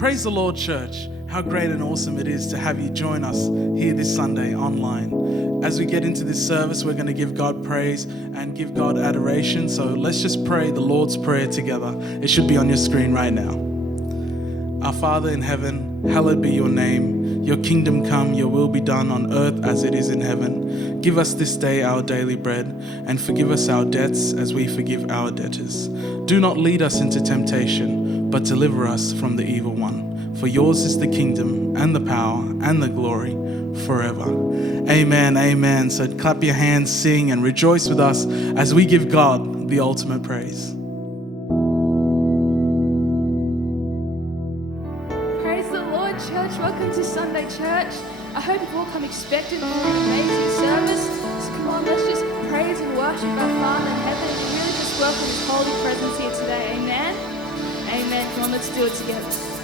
Praise the Lord, church. How great and awesome it is to have you join us here this Sunday online. As we get into this service, we're going to give God praise and give God adoration. So let's just pray the Lord's Prayer together. It should be on your screen right now. Our Father in heaven, hallowed be your name. Your kingdom come, your will be done on earth as it is in heaven. Give us this day our daily bread, and forgive us our debts as we forgive our debtors. Do not lead us into temptation, but deliver us from the evil one. For yours is the kingdom and the power and the glory forever. Amen, amen. So clap your hands, sing, and rejoice with us as we give God the ultimate praise. Church, welcome to Sunday Church. I hope you've all come expecting for an amazing service. So come on, let's just praise and worship our Father in heaven and really just welcome His holy presence here today. Amen? Amen. Come on, let's do it together. Some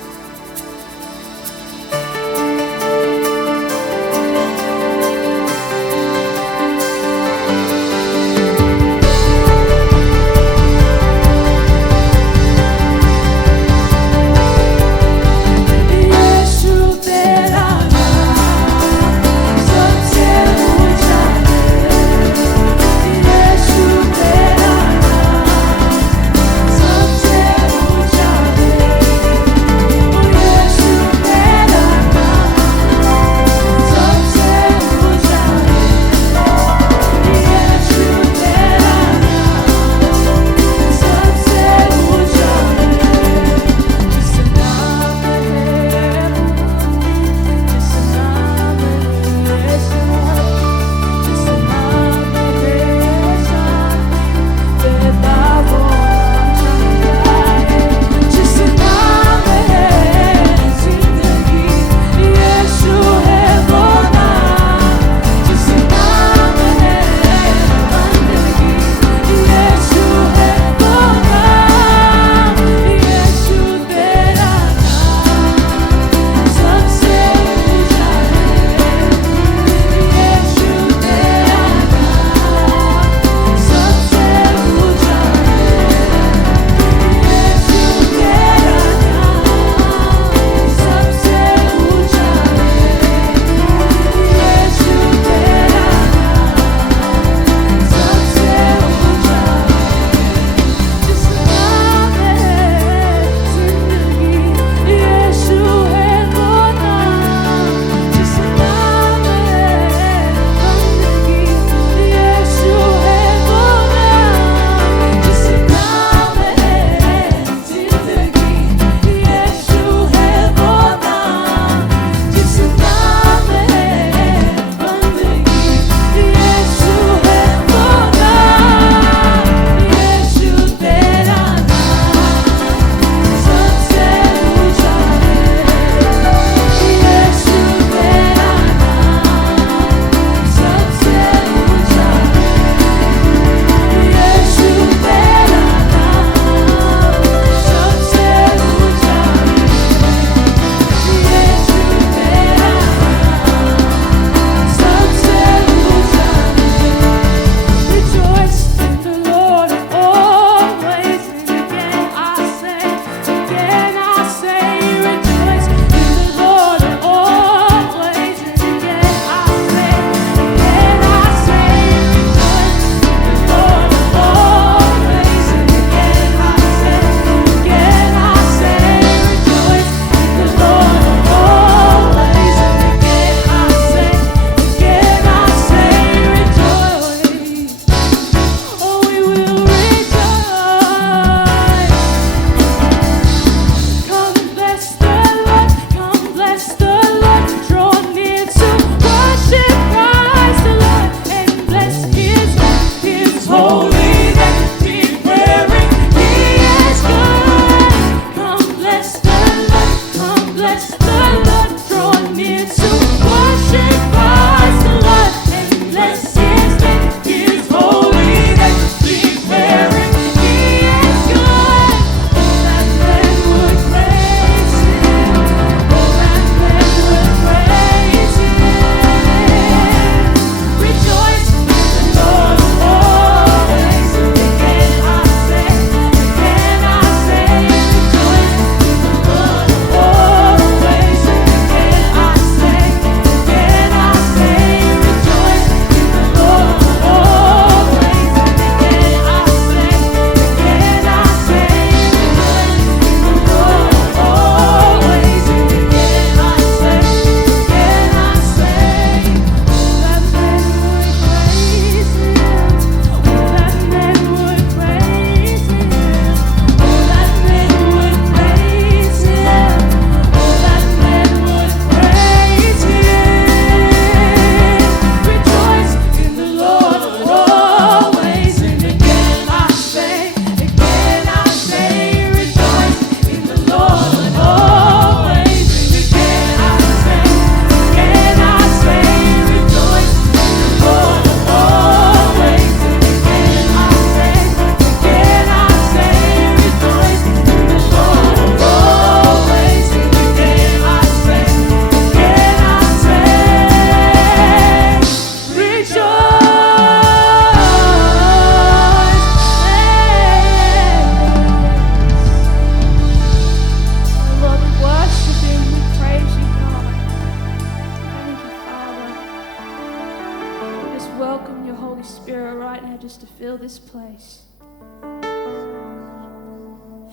fill this place.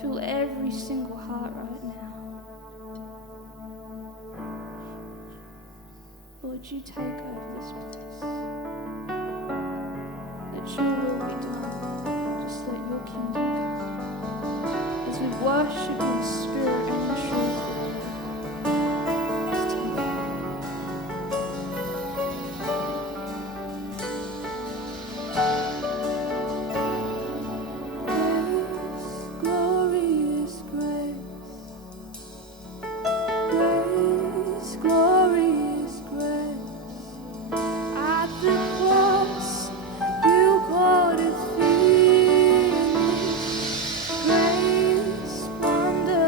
Fill every single heart right now. Lord, you take over this place. Let your will be done. Just let your kingdom come. As we worship in spirit and in truth, Lord, just take over. Glorious grace, grace, glorious grace. At the cross, you called it finished. Grace, wonder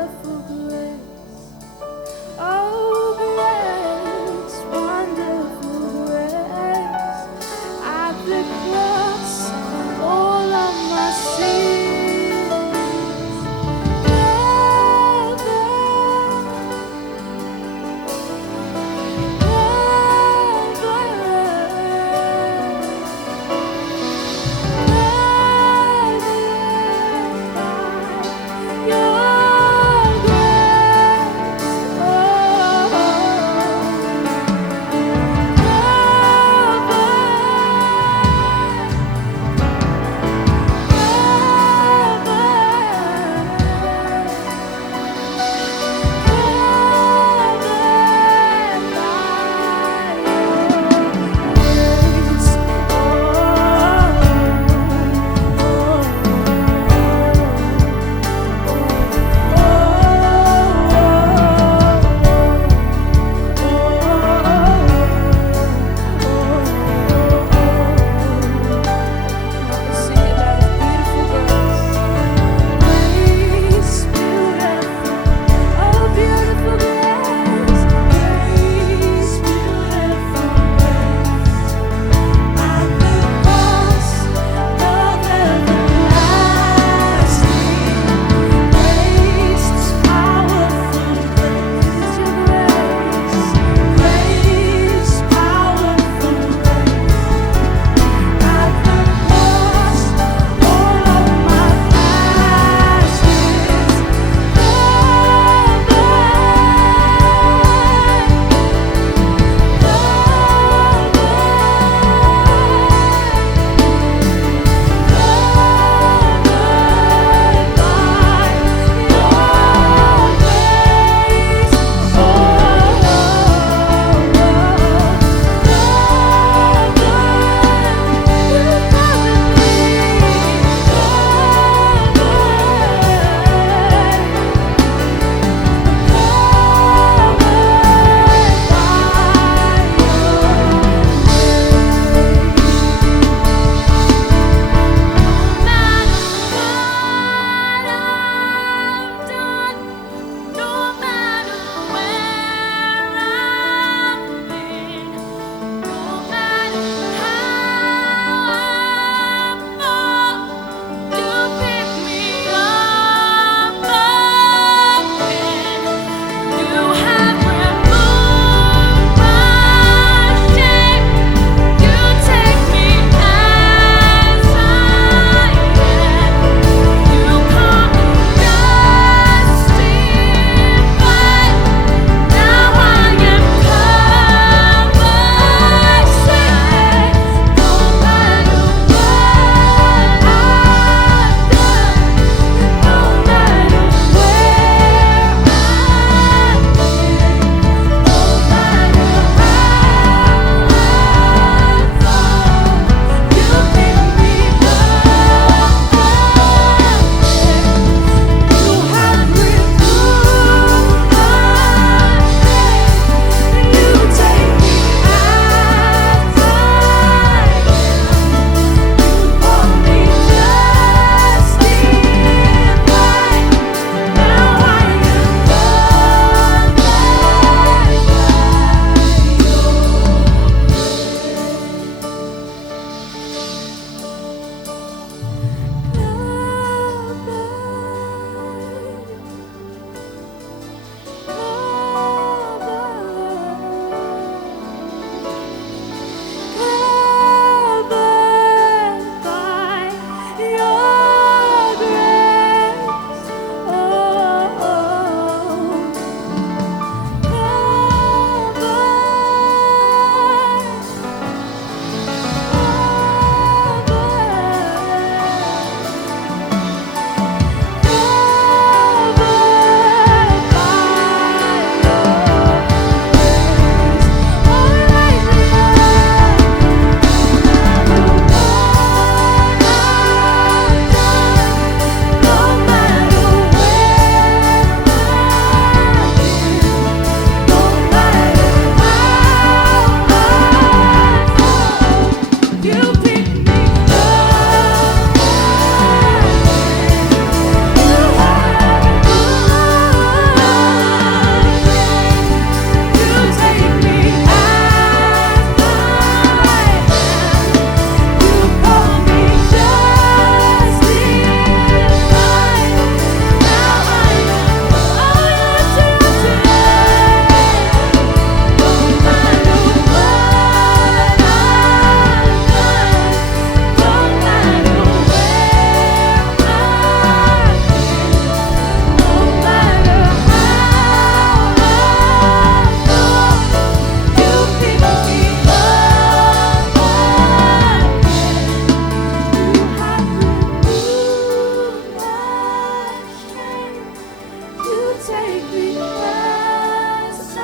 take me as I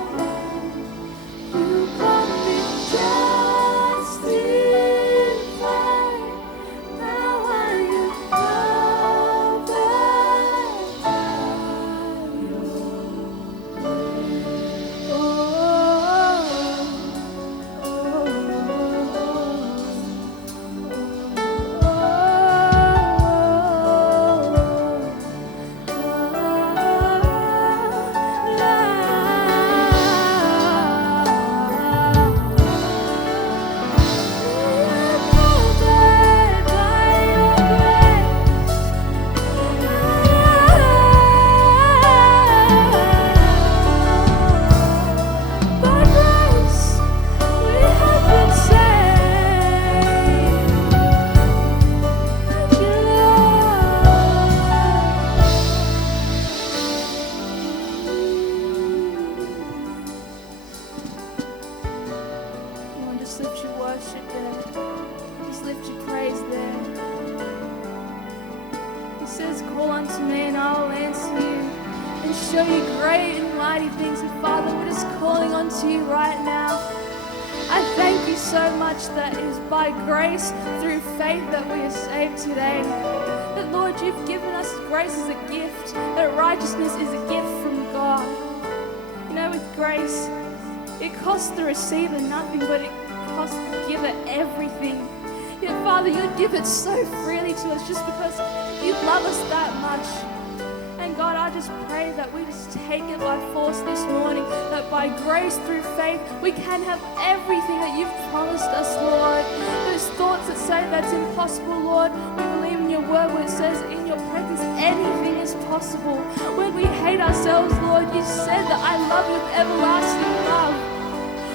am. You brought me just in time. Now I am covered by you. By grace we have been saved. And your Come on, just lift your worship there. Just lift your praise there. He says, call unto me and I will answer you and show you great and mighty things. And Father, we're just calling unto you right now. I thank you so much that it is by grace through faith that we are saved today. That Lord, you've given us grace as a gift, that righteousness is a gift from God. You know, with grace, it costs the receiver nothing, but it costs the giver everything. Yet, Father, you give it so freely to us just because you love us that much. And God, I just pray that we just take it by force this morning, that by grace through faith, we can have everything that you've promised us, Lord. Those thoughts that say that's impossible, Lord, we believe in your word where it says, in your presence, anything is possible. When we hate ourselves, Lord, you said that I love you with everlasting love.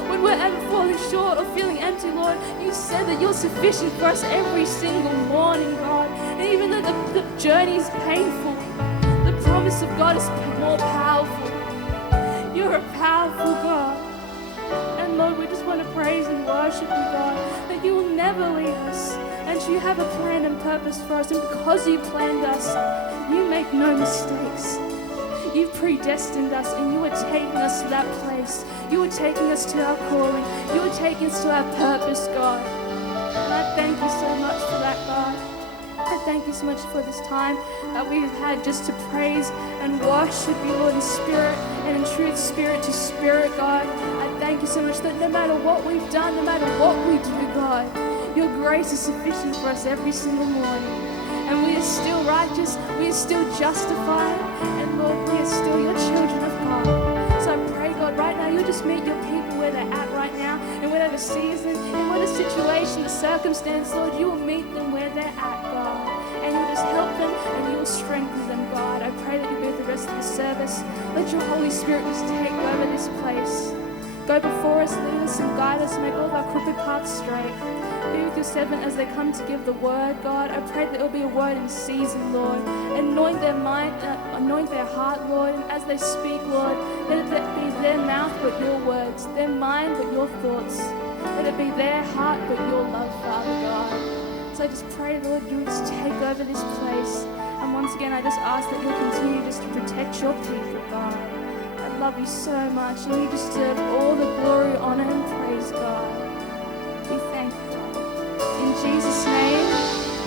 When we're ever falling short or feeling empty, Lord, you said that you're sufficient for us every single morning, God. And even though the journey is painful, the promise of God is more powerful. You're a powerful God. And Lord, we just want to praise and worship you, God, that you will never leave us. And you have a plan and purpose for us. And because you planned us, you make no mistakes. You've predestined us and you are taking us to that place. You are taking us to our calling. You are taking us to our purpose, God. And I thank you so much for that, God. I thank you so much for this time that we've had just to praise and worship you, Lord, in spirit and in truth, spirit to spirit, God. I thank you so much that no matter what we've done, no matter what we do, God, your grace is sufficient for us every single morning. And we are still righteous, we are still justified, and Lord, we are still your children of God. So I pray, God, right now, you'll just meet your people where they're at right now, in whatever season, in whatever situation, the circumstance, Lord, you will meet them where they're at, God. And you'll just help them and you'll strengthen them, God. I pray that you be with the rest of the service. Let your Holy Spirit just take over this place. Go before us, lead us and guide us, make all of our crooked paths straight. Be with your servant as they come to give the word, God. I pray that it will be a word in season, Lord. Anoint their mind, anoint their heart, Lord. And as they speak, Lord, let it be their mouth but your words, their mind but your thoughts. Let it be their heart but your love, Father God. So I just pray, Lord, you just take over this place. And once again, I just ask that you'll continue just to protect your people, God. I love you so much, and you deserve all the glory, honor, and praise, God. We thank you, God. In Jesus' name,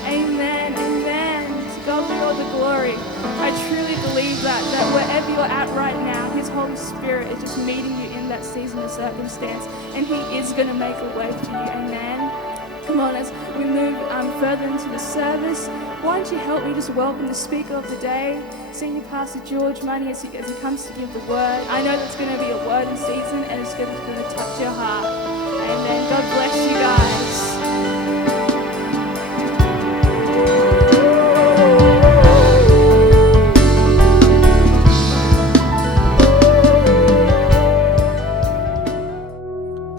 amen, amen. To God be all the glory. I truly believe that wherever you're at right now, His Holy Spirit is just meeting you in that season of circumstance, and He is going to make a way for you, amen. Come on, as we move further into the service, why don't you help me just welcome the speaker of the day, Senior Pastor George Money, as he comes to give the word. I know that's going to be a word in season, and it's going to touch your heart. Amen. God bless you guys.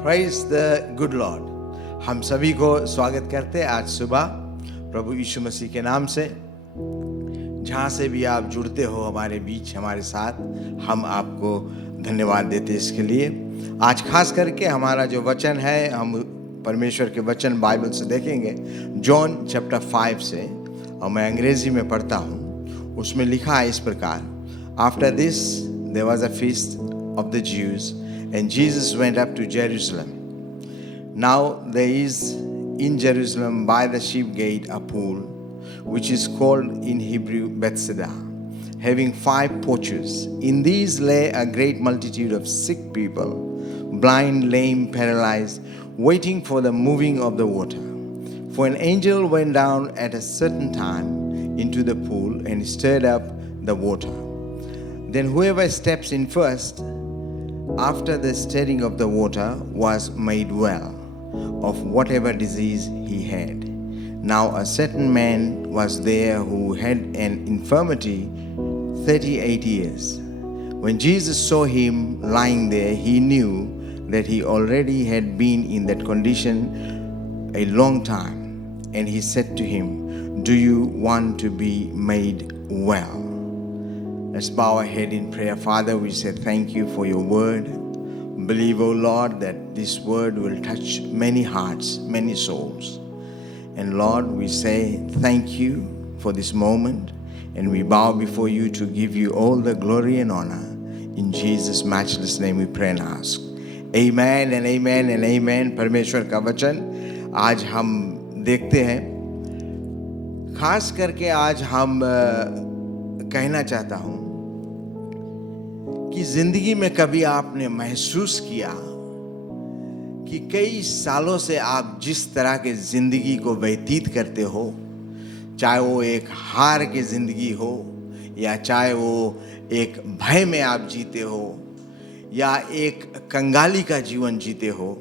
Praise the good Lord. हम सभी को स्वागत करते हैं आज सुबह प्रभु यीशु मसीह के नाम से। जहाँ से भी आप जुड़ते हो हमारे बीच हमारे साथ, हम आपको धन्यवाद देते हैं इसके लिए। आज खास करके हमारा जो वचन है, हम परमेश्वर के वचन बाइबल से देखेंगे, जॉन चैप्टर 5 से, और मैं अंग्रेजी में पढ़ता हूँ। उसमें लिखा है इस प्रकार, After this, there was a feast of the Jews, and Jesus went up to Jerusalem. Now there is in Jerusalem by the sheep gate a pool, which is called in Hebrew Bethesda, having 5 porches. In these lay a great multitude of sick people, blind, lame, paralyzed, waiting for the moving of the water. For an angel went down at a certain time into the pool and stirred up the water. Then whoever steps in first, after the stirring of the water, was made well of whatever disease he had. Now a certain man was there who had an infirmity 38 years. When Jesus saw him lying there, he knew that he already had been in that condition a long time. And he said to him, "Do you want to be made well?" Let's bow our head in prayer. Father, we say thank you for your word. Believe, O Lord, that this word will touch many hearts, many souls. And Lord, we say thank you for this moment. And we bow before you to give you all the glory and honor. In Jesus' matchless name we pray and ask. Amen and amen and amen. परमेश्वर का वचन आज हम देखते हैं. खास करके आज हम कहना चाहता हूँ कि जिंदगी में कभी आपने महसूस किया कि कई सालों से आप जिस तरह के जिंदगी को व्यतीत करते हो, चाहे वो एक हार की जिंदगी हो या चाहे वो एक भय में आप जीते हो या एक कंगाली का जीवन जीते हो,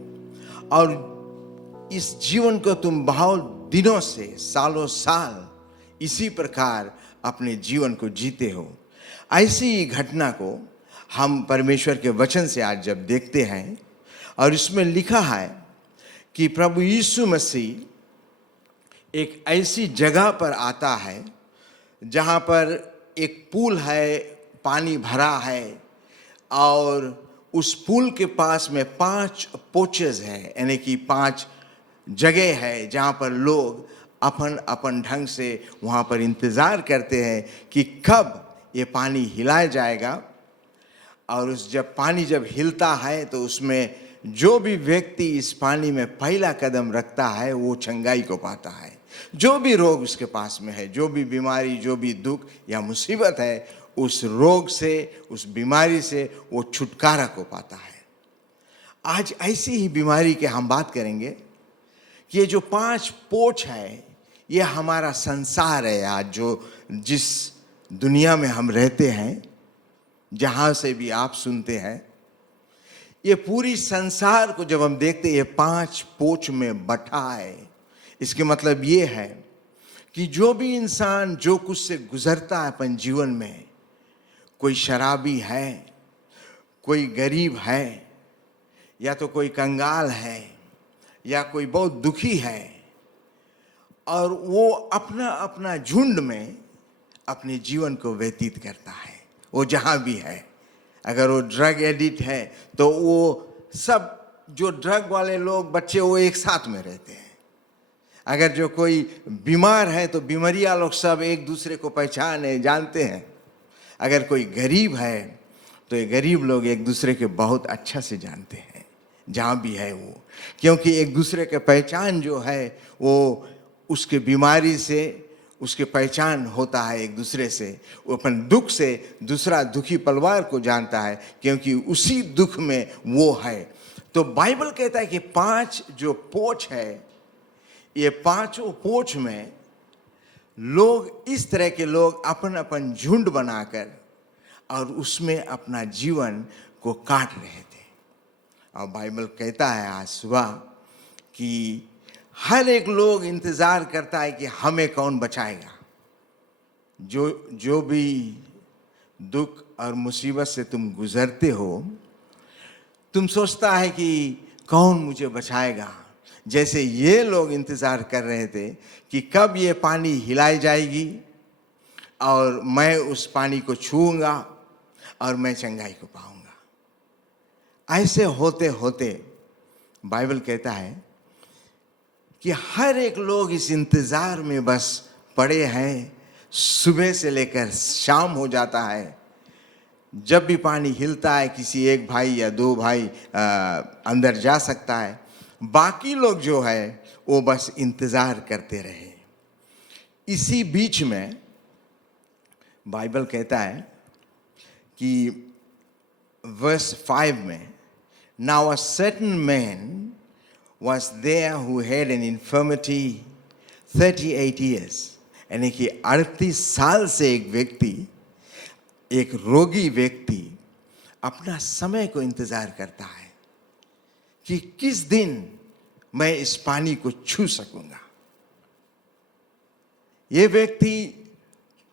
और इस जीवन को तुम बहुत दिनों से, सालों साल इसी प्रकार अपने जीवन को जीते हो. ऐसी ही घटना को हम परमेश्वर के वचन से आज जब देखते हैं, और इसमें लिखा है कि प्रभु यीशु मसीह एक ऐसी जगह पर आता है जहाँ पर एक पूल है, पानी भरा है, और उस पूल के पास में 5 पोचेस है, यानी कि 5 जगह है जहाँ पर लोग अपन अपन ढंग से वहाँ पर इंतज़ार करते हैं कि कब ये पानी हिलाया जाएगा. और जब पानी हिलता है तो उसमें जो भी व्यक्ति इस पानी में पहला कदम रखता है वो चंगाई को पाता है. जो भी रोग उसके पास में है, जो भी बीमारी, जो भी दुख या मुसीबत है, उस रोग से, उस बीमारी से वो छुटकारा को पाता है. आज ऐसी ही बीमारी के हम बात करेंगे कि ये जो 5 पोच है, ये हमारा संसार है. आज जो जिस दुनिया में हम रहते हैं, जहाँ से भी आप सुनते हैं, ये पूरी संसार को जब हम देखते हैं, ये 5 पोच में बटा है. इसके मतलब ये है कि जो भी इंसान जो कुछ से गुजरता है अपन जीवन में, कोई शराबी है, कोई गरीब है, या तो कोई कंगाल है, या कोई बहुत दुखी है, और वो अपना अपना झुंड में अपने जीवन को व्यतीत करता है. वो जहाँ भी है, अगर वो ड्रग एडिक्ट है तो वो सब जो ड्रग वाले लोग, बच्चे, वो एक साथ में रहते हैं. अगर जो कोई बीमार है तो बीमारिया लोग सब एक दूसरे को पहचाने जानते हैं. अगर कोई गरीब है तो ये गरीब लोग एक दूसरे के बहुत अच्छा से जानते हैं जहाँ भी है वो, क्योंकि एक दूसरे के पहचान जो है वो उसके बीमारी से उसके पहचान होता है एक दूसरे से. वो अपन दुख से दूसरा दुखी परिवार को जानता है क्योंकि उसी दुख में वो है. तो बाइबल कहता है कि 5 जो पोच है, ये 5 पोच में लोग, इस तरह के लोग अपन अपन झुंड बनाकर और उसमें अपना जीवन को काट रहे थे. और बाइबल कहता है आज सुबह कि हर एक लोग इंतज़ार करता है कि हमें कौन बचाएगा. जो भी दुख और मुसीबत से तुम गुजरते हो, तुम सोचता है कि कौन मुझे बचाएगा. जैसे ये लोग इंतज़ार कर रहे थे कि कब ये पानी हिलाई जाएगी और मैं उस पानी को छूऊंगा और मैं चंगाई को पाऊंगा. ऐसे होते होते बाइबल कहता है कि हर एक लोग इस इंतज़ार में बस पड़े हैं. सुबह से लेकर शाम हो जाता है, जब भी पानी हिलता है किसी एक भाई या दो भाई अंदर जा सकता है, बाकी लोग जो है वो बस इंतज़ार करते रहे। इसी बीच में बाइबल कहता है कि वर्स 5 में, now a certain man was there who had an infirmity 38 years, यानी कि 38 साल से एक व्यक्ति, एक रोगी व्यक्ति अपना समय को इंतजार करता है कि किस दिन मैं इस पानी को छू सकूंगा। ये व्यक्ति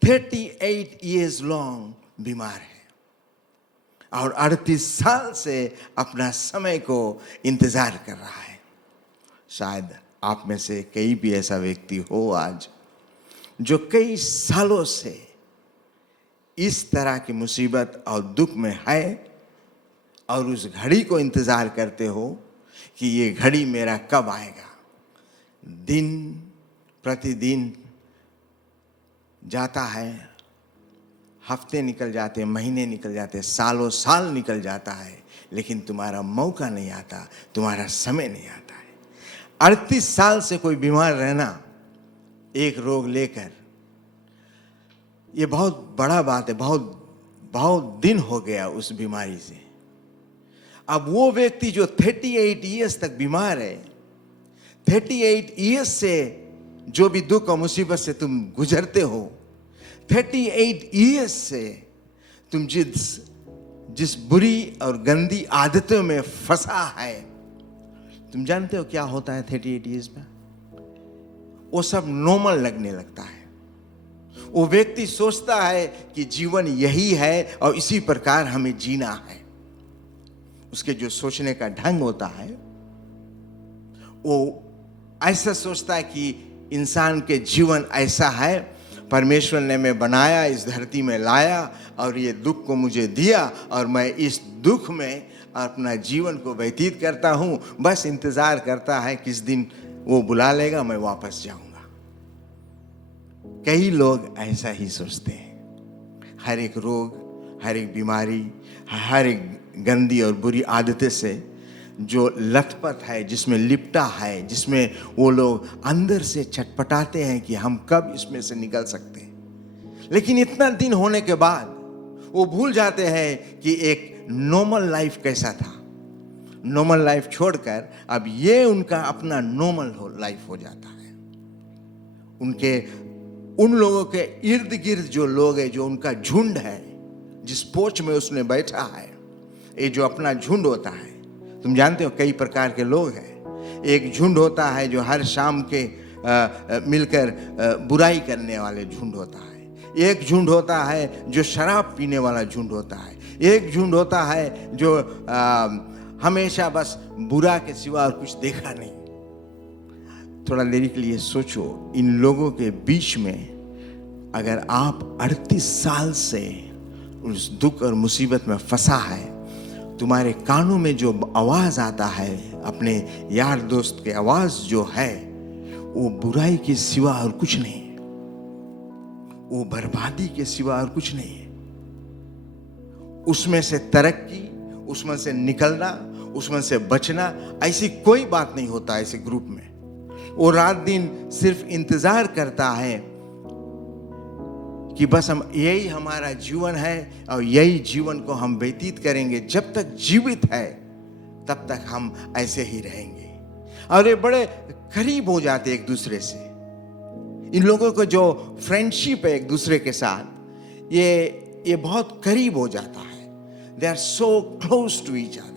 38 years लॉन्ग बीमार है और 38 साल से अपना समय को इंतजार कर रहा है। शायद आप में से कई भी ऐसा व्यक्ति हो आज जो कई सालों से इस तरह की मुसीबत और दुख में है और उस घड़ी को इंतजार करते हो कि ये घड़ी मेरा कब आएगा। दिन प्रतिदिन जाता है, हफ्ते निकल जाते हैं, महीने निकल जाते हैं, सालों साल निकल जाता है, लेकिन तुम्हारा मौका नहीं आता, तुम्हारा समय नहीं आता है। 38 साल से कोई बीमार रहना, एक रोग लेकर, ये बहुत बड़ा बात है। बहुत दिन हो गया उस बीमारी से। अब वो व्यक्ति जो 38 ईयर्स तक बीमार है, 38 ईयर्स से जो भी दुख और मुसीबत से तुम गुजरते हो, 38 ईयर्स से तुम जिस बुरी और गंदी आदतों में फंसा है, तुम जानते हो क्या होता है 38 ईयर्स में? वो सब नॉर्मल लगने लगता है। वो व्यक्ति सोचता है कि जीवन यही है और इसी प्रकार हमें जीना है। उसके जो सोचने का ढंग होता है, वो ऐसा सोचता है कि इंसान के जीवन ऐसा है, परमेश्वर ने मैं बनाया, इस धरती में लाया और ये दुख को मुझे दिया और मैं इस दुख में अपना जीवन को व्यतीत करता हूँ। बस इंतज़ार करता है किस दिन वो बुला लेगा, मैं वापस जाऊँगा। कई लोग ऐसा ही सोचते हैं। हर एक रोग, हर एक बीमारी, हर एक गंदी और बुरी आदतें से जो लथपथ है, जिसमें लिपटा है, जिसमें वो लोग अंदर से छटपटाते हैं कि हम कब इसमें से निकल सकते हैं। लेकिन इतना दिन होने के बाद वो भूल जाते हैं कि एक नॉर्मल लाइफ कैसा था। नॉर्मल लाइफ छोड़कर अब ये उनका अपना नॉर्मल लाइफ हो जाता है। उन लोगों के इर्द गिर्द जो लोग हैं, जो उनका झुंड है, जिस पोच में उसने बैठा है, ये जो अपना झुंड होता है, तुम जानते हो कई प्रकार के लोग हैं। एक झुंड होता है जो हर शाम के मिलकर बुराई करने वाले झुंड होता है। एक झुंड होता है जो शराब पीने वाला झुंड होता है। एक झुंड होता है जो हमेशा बस बुरा के सिवा और कुछ देखा नहीं। थोड़ा देरी के लिए सोचो, इन लोगों के बीच में अगर आप 38 साल से उस दुख और मुसीबत में फंसा है, तुम्हारे कानों में जो आवाज़ आता है, अपने यार दोस्त की आवाज़ जो है, वो बुराई के सिवा और कुछ नहीं है, वो बर्बादी के सिवा और कुछ नहीं है। उसमें से तरक्की, उसमें से निकलना, उसमें से बचना, ऐसी कोई बात नहीं होता ऐसे ग्रुप में। वो रात दिन सिर्फ इंतजार करता है कि बस हम यही हमारा जीवन है और यही जीवन को हम व्यतीत करेंगे। जब तक जीवित है तब तक हम ऐसे ही रहेंगे। और ये बड़े करीब हो जाते एक दूसरे से। इन लोगों को जो फ्रेंडशिप है एक दूसरे के साथ, ये बहुत करीब हो जाता है। They are so close to each other.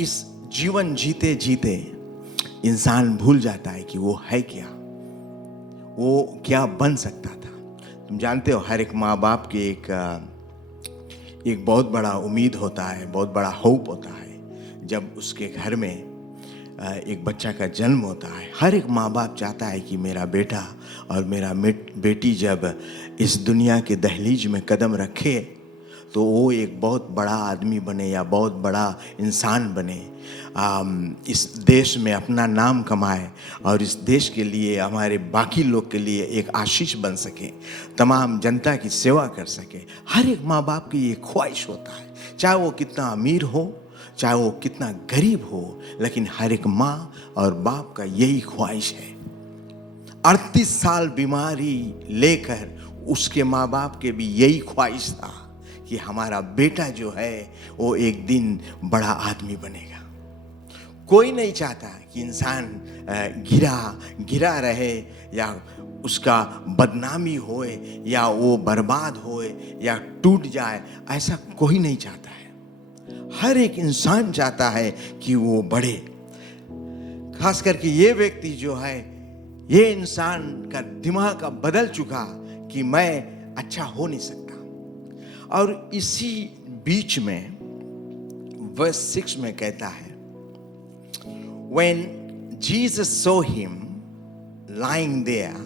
इस जीवन जीते जीते इंसान भूल जाता है कि वो है क्या, वो क्या बन सकता था। तुम जानते हो हर एक माँ बाप की एक बहुत बड़ा उम्मीद होता है, बहुत बड़ा होप होता है जब उसके घर में एक बच्चा का जन्म होता है। हर एक माँ बाप चाहता है कि मेरा बेटा और मेरा बेटी जब इस दुनिया के दहलीज में कदम रखे तो वो एक बहुत बड़ा आदमी बने या बहुत बड़ा इंसान बने, इस देश में अपना नाम कमाए और इस देश के लिए, हमारे बाकी लोग के लिए एक आशीष बन सके, तमाम जनता की सेवा कर सके। हर एक माँ बाप की ये ख्वाहिश होता है, चाहे वो कितना अमीर हो, चाहे वो कितना गरीब हो, लेकिन हर एक माँ और बाप का यही ख्वाहिश है। 38 साल बीमारी लेकर उसके माँ बाप के भी यही ख्वाहिश था कि हमारा बेटा जो है वो एक दिन बड़ा आदमी बनेगा। कोई नहीं चाहता कि इंसान गिरा रहे या उसका बदनामी होए या वो बर्बाद होए या टूट जाए, ऐसा कोई नहीं चाहता है। हर एक इंसान चाहता है कि वो बढ़े। खास करके ये व्यक्ति जो है, ये इंसान का दिमाग का बदल चुका कि मैं अच्छा हो नहीं सकता। और इसी बीच में वर्स 6 में कहता है, When Jesus saw him lying there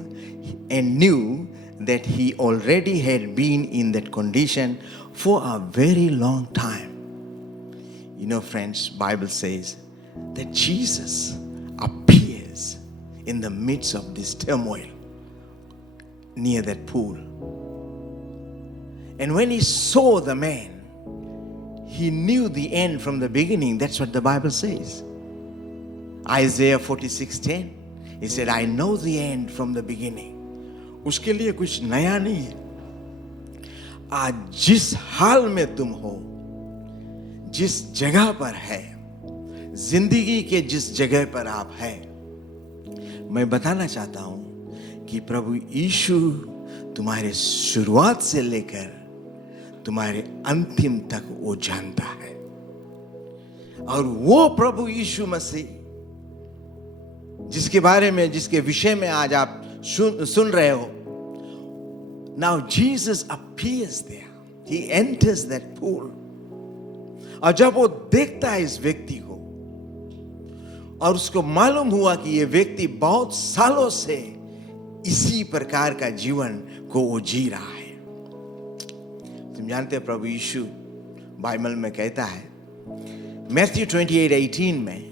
and knew that he already had been in that condition for a very long time. You know, friends, Bible says that Jesus appears in the midst of this turmoil near that pool. And when he saw the man, he knew the end from the beginning. That's what the Bible says. Isaiah 46:10, he said, I know the end from the beginning. उसके लिए कुछ नया नहीं है। आज जिस हाल में तुम हो, जिस जगह पर है, जिंदगी के जिस जगह पर आप हैं, मैं बताना चाहता हूं कि प्रभु यीशु तुम्हारे शुरुआत से लेकर तुम्हारे अंतिम तक वो जानता है। और वो प्रभु यीशु मसीह जिसके बारे में, जिसके विषय में आज आप सुन रहे हो, now Jesus appears there, he enters that pool. और जब वो देखता है इस व्यक्ति को और उसको मालूम हुआ कि ये व्यक्ति बहुत सालों से इसी प्रकार का जीवन को वो जी रहा है। तुम जानते हैं प्रभु यीशु बाइबल में कहता है मैथ्यू 28:18 में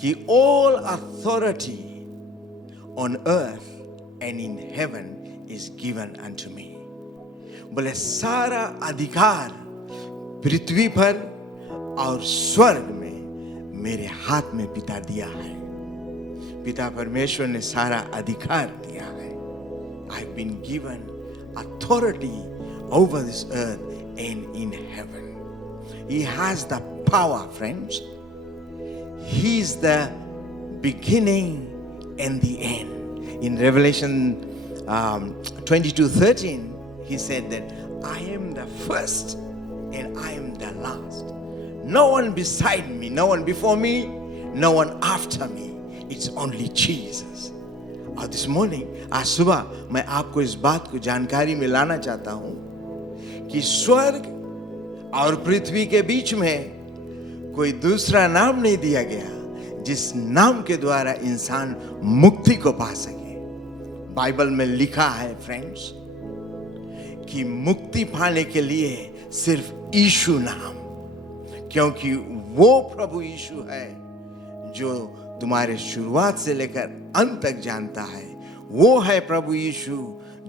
कि all authority on earth and in heaven is given unto me. बोले सारा अधिकार पृथ्वी पर और स्वर्ग में मेरे हाथ में पिता दिया है। पिता परमेश्वर ने सारा अधिकार दिया है। I've been given authority over this earth and in heaven. He has the power, friends. He is the beginning and the end. In Revelation 22:13, he said that I am the first and I am the last. No one beside me, no one before me, no one after me. It's only Jesus. और this morning, आज सुबह मैं आपको इस बात को जानकारी में लाना चाहता हूं कि स्वर्ग और पृथ्वी के बीच में कोई दूसरा नाम नहीं दिया गया जिस नाम के द्वारा इंसान मुक्ति को पा सके। बाइबल में लिखा है फ्रेंड्स कि मुक्ति पाने के लिए सिर्फ यीशु नाम, क्योंकि वो प्रभु यीशु है जो तुम्हारे शुरुआत से लेकर अंत तक जानता है। वो है प्रभु यीशु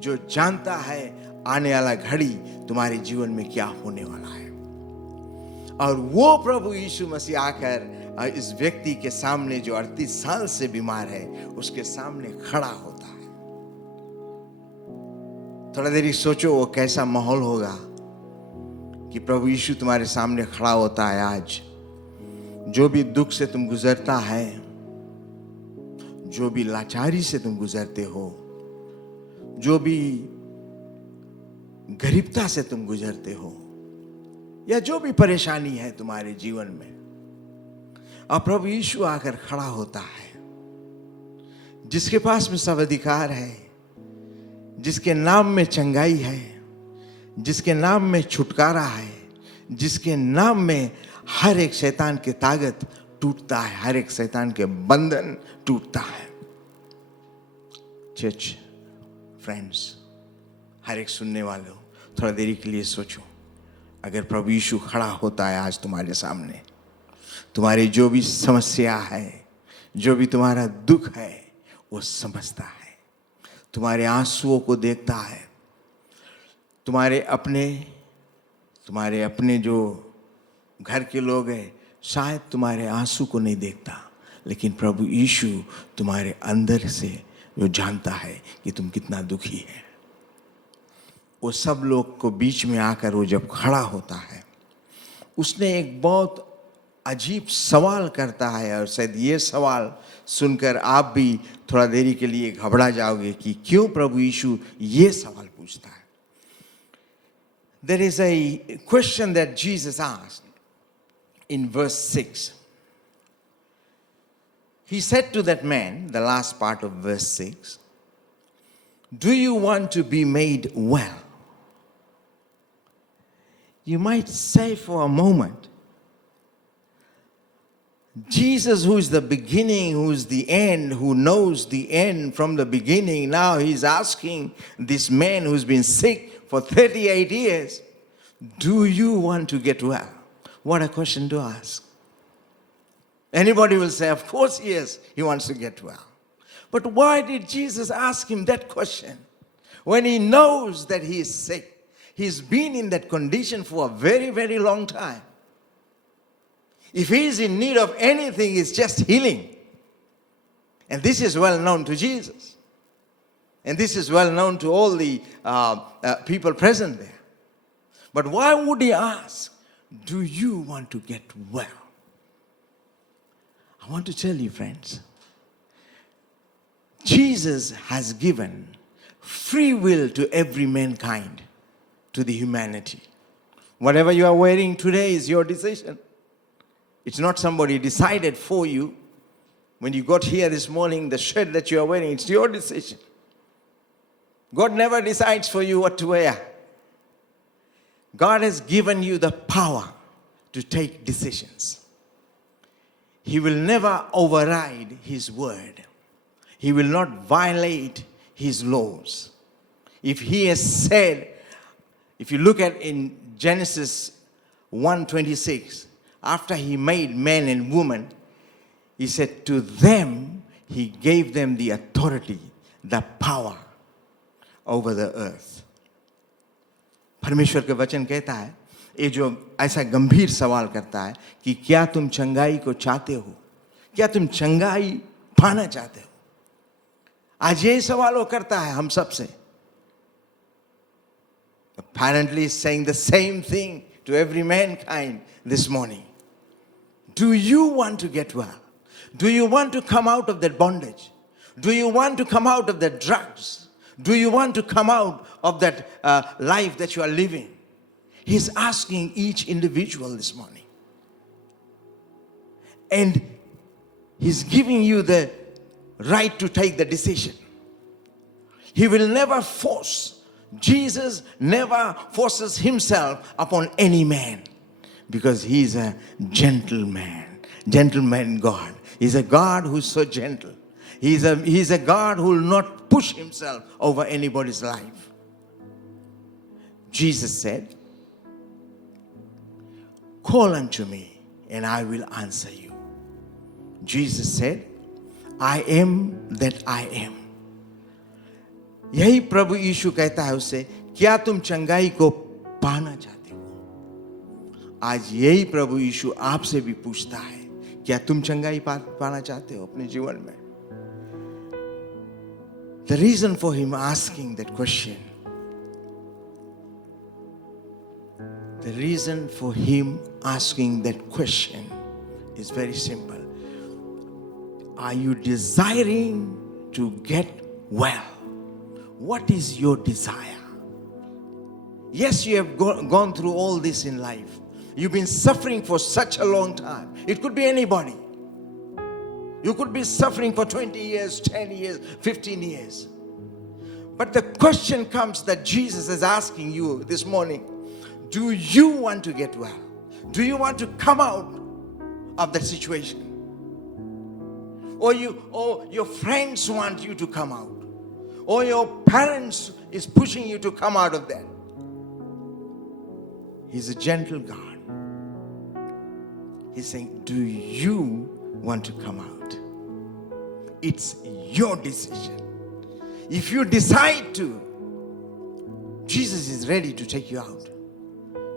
जो जानता है आने वाला घड़ी तुम्हारे जीवन में क्या होने वाला है। और वो प्रभु यीशु मसीह आकर इस व्यक्ति के सामने जो 38 साल से बीमार है, उसके सामने खड़ा होता है। थोड़ा देर सोचो वो कैसा माहौल होगा कि प्रभु यीशु तुम्हारे सामने खड़ा होता है। आज जो भी दुख से तुम गुजरता है, जो भी लाचारी से तुम गुजरते हो, जो भी गरीबता से तुम गुजरते हो, या जो भी परेशानी है तुम्हारे जीवन में, और प्रभु यीशु आकर खड़ा होता है, जिसके पास में सब अधिकार है, जिसके नाम में चंगाई है, जिसके नाम में छुटकारा है, जिसके नाम में हर एक शैतान की ताकत टूटता है, हर एक शैतान के बंधन टूटता है। चर्च फ्रेंड्स, हर एक सुनने वालों, थोड़ा देरी के लिए सोचो, अगर प्रभु यीशु खड़ा होता है आज तुम्हारे सामने, तुम्हारी जो भी समस्या है, जो भी तुम्हारा दुख है, वो समझता है, तुम्हारे आंसुओं को देखता है, तुम्हारे अपने जो घर के लोग हैं, शायद तुम्हारे आंसू को नहीं देखता, लेकिन प्रभु यीशु तुम्हारे अंदर से जो जानता है कि तुम कितना दुखी है। वो सब लोग को बीच में आकर वो जब खड़ा होता है, उसने एक बहुत अजीब सवाल करता है, और शायद ये सवाल सुनकर आप भी थोड़ा देरी के लिए घबरा जाओगे कि क्यों प्रभु यीशु ये सवाल पूछता है। There is a question that Jesus asked in verse 6. He said to that man, the last part of verse 6, "Do you want to be made well?" You might say for a moment, Jesus, who is the beginning, who is the end, who knows the end from the beginning, now he's asking this man who's been sick for 38 years, "Do you want to get well?" What a question to ask. Anybody will say, of course, yes, he wants to get well. But why did Jesus ask him that question? When he knows that he is sick, he's been in that condition for a very, very long time. If he is in need of anything, it's just healing. And this is well known to Jesus. And this is well known to all the people present there. But why would he ask, "Do you want to get well?" I want to tell you, friends, Jesus has given free will to every mankind, to the humanity. Whatever you are wearing today is your decision. It's not somebody decided for you. When you got here this morning, the shirt that you are wearing, it's your decision. God never decides for you what to wear. God has given you the power to take decisions. He will never override His word. He will not violate His laws. If He has said, if you look at in Genesis 1:26, after He made man and woman, He said to them, He gave them the authority, the power over the earth. परमेश्वर के वचन कहता है, ये जो ऐसा गंभीर सवाल करता है कि क्या तुम चंगाई को चाहते हो, क्या तुम चंगाई पाना चाहते हो, आज ये सवाल वो करता है हम सब से. Apparently is saying the same thing to every mankind this morning. Do you want to get well? Do you want to come out of that bondage? Do you want to come out of that drugs? Do you want to come out of that life that you are living? He's asking each individual this morning. And He's giving you the right to take the decision. He will never force. Jesus never forces Himself upon any man, because He is a gentleman God. He's a God who's so gentle. He's a God who will not push Himself over anybody's life. Jesus said, "Call unto me and I will answer you." Jesus said, "I am that I am." यही प्रभु यीशु कहता है उससे, क्या तुम चंगाई को पाना चाहते हो? आज यही प्रभु यीशु आपसे भी पूछता है, क्या तुम चंगाई पाना चाहते हो अपने जीवन में? The reason for Him asking that question, the reason for Him asking that question is very simple. Are you desiring to get well? What is your desire? Yes, you have gone through all this in life. You've been suffering for such a long time. It could be anybody. You could be suffering for 20 years, 10 years, 15 years. But the question comes that Jesus is asking you this morning, do you want to get well? Do you want to come out of that situation? Or your friends want you to come out? Or your parents is pushing you to come out of that? He's a gentle God. He's saying, do you want to come out? It's your decision. If you decide to, Jesus is ready to take you out.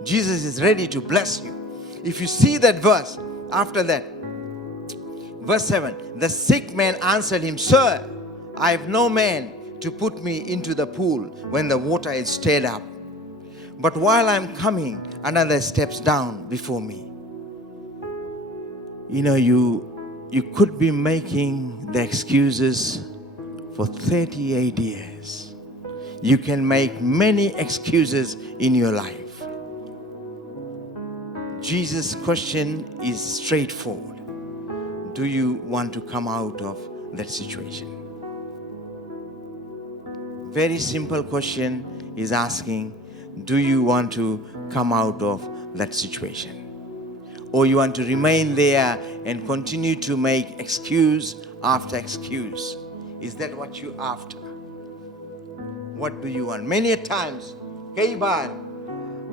Jesus is ready to bless you. If you see that verse, after that, verse 7, the sick man answered him, Sir, I have no man to put me into the pool when the water is stirred up. But while I'm coming, another steps down before me. You know, you could be making the excuses for 38 years. You can make many excuses in your life. Jesus' question is straightforward. Do you want to come out of that situation? Very simple question is asking, do you want to come out of that situation? Or you want to remain there and continue to make excuse after excuse? Is that what you're after? What do you want? Many times, कई बार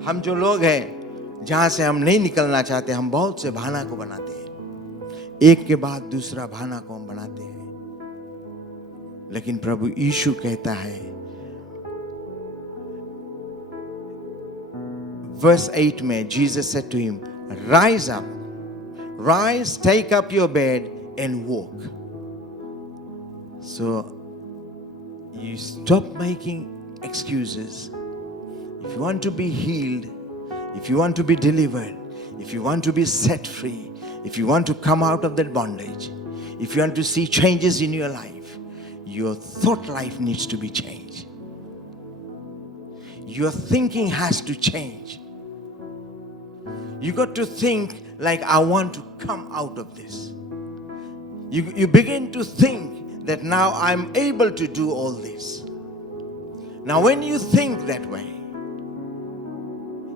हम जो लोग हैं जहाँ से हम नहीं निकलना चाहते, हम बहुत से बहाना को बनाते हैं. एक के बाद दूसरा बहाना को हम बनाते हैं. लेकिन प्रभु यीशु कहता है, verse 8 में, Jesus said to him, rise up, rise, take up your bed and walk. So you stop making excuses. If you want to be healed, if you want to be delivered, if you want to be set free, if you want to come out of that bondage, if you want to see changes in your life, your thought life needs to be changed. Your thinking has to change. You got to think like, I want to come out of this. You begin to think that now I'm able to do all this. Now when you think that way,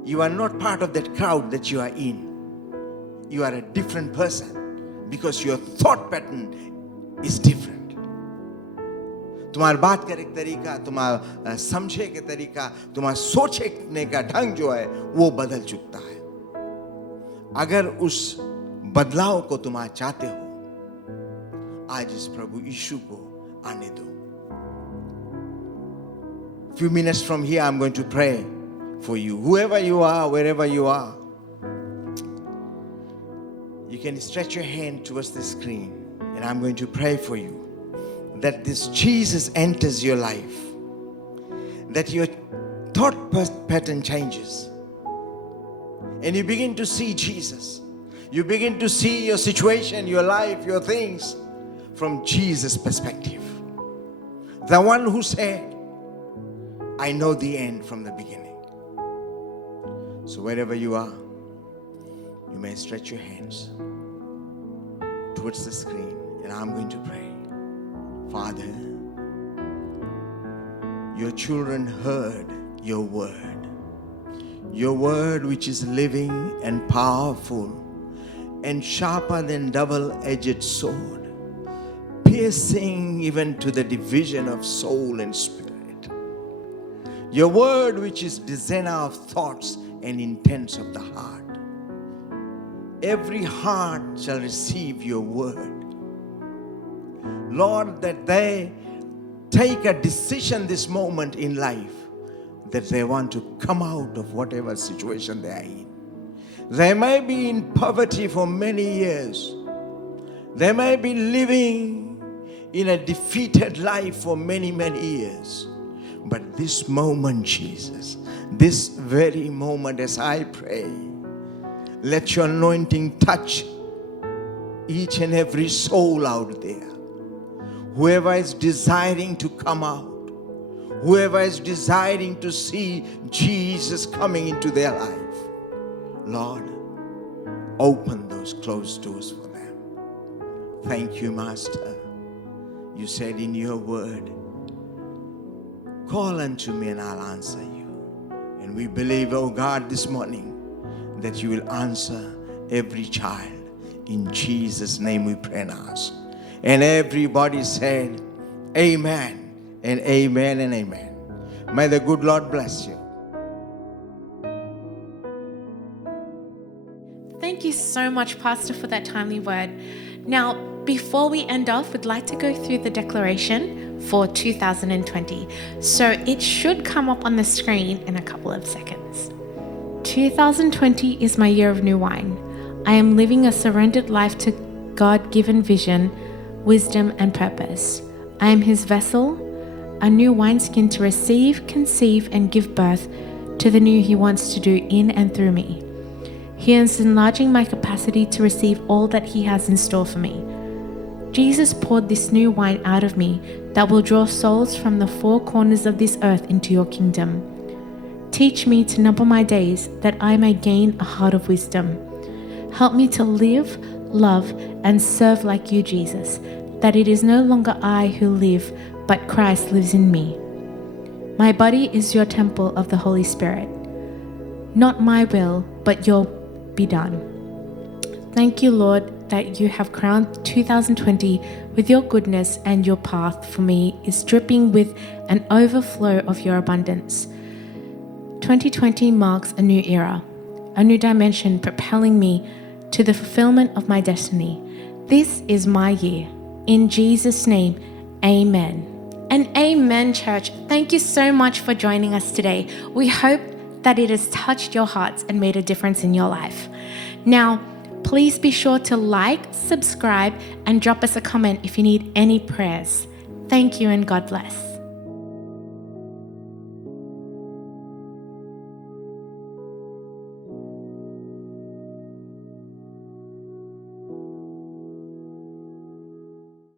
you are not part of that crowd that you are in. You are a different person because your thought pattern is different. तुम्हारा बात करे का तरीका, तुम्हारा समझे के तरीका, तुम्हारा सोचने का ढंग जो है वो बदल चुकता है. अगर उस बदलाव को तुम चाहते हो, आज इस प्रभु यीशु को आने दो. Few minutes from here, I'm going to pray for you. Whoever you are, wherever you are, you can stretch your hand towards the screen, and I'm going to pray for you that this Jesus enters your life, that your thought pattern changes, and you begin to see Jesus. You begin to see your situation, your life, your things from Jesus' perspective. The one who said, I know the end from the beginning. So wherever you are, you may stretch your hands towards the screen, and I'm going to pray. Father, your children heard your word which is living and powerful and sharper than double-edged sword, piercing even to the division of soul and spirit. Your word which is designer of thoughts and intents of the heart. Every heart shall receive your word. Lord, that they take a decision this moment in life that they want to come out of whatever situation they are in. They may be in poverty for many years. They may be living in a defeated life for many, many years. But this moment, Jesus, this very moment as I pray, let your anointing touch each and every soul out there. Whoever is desiring to come out, whoever is desiring to see Jesus coming into their life, Lord, open those closed doors for them. Thank you, Master. You said in your word, call unto me and I'll answer you. And we believe, oh God, this morning that you will answer every child. In Jesus' name we pray and ask. And everybody said, amen and amen and amen. May the good Lord bless you. so much, Pastor, for that timely word. Now, before we end off, we'd like to go through the declaration for 2020. So it should come up on the screen in a couple of seconds. 2020 is my year of new wine. I am living a surrendered life to God-given vision, wisdom, and purpose. I am His vessel, a new wineskin to receive, conceive, and give birth to the new He wants to do in and through me. He is enlarging my capacity to receive all that He has in store for me. Jesus poured this new wine out of me that will draw souls from the four corners of this earth into your kingdom. Teach me to number my days that I may gain a heart of wisdom. Help me to live, love, and serve like you, Jesus, that it is no longer I who live, but Christ lives in me. My body is your temple of the Holy Spirit. Not my will, but your be done. Thank you, Lord, that you have crowned 2020 with your goodness, and your path for me is dripping with an overflow of your abundance. 2020 marks a new era, a new dimension propelling me to the fulfillment of my destiny. This is my year. In Jesus' name, amen. And amen, church. Thank you so much for joining us today. We hope that it has touched your hearts and made a difference in your life. Now, please be sure to like, subscribe, and drop us a comment if you need any prayers. Thank you and God bless.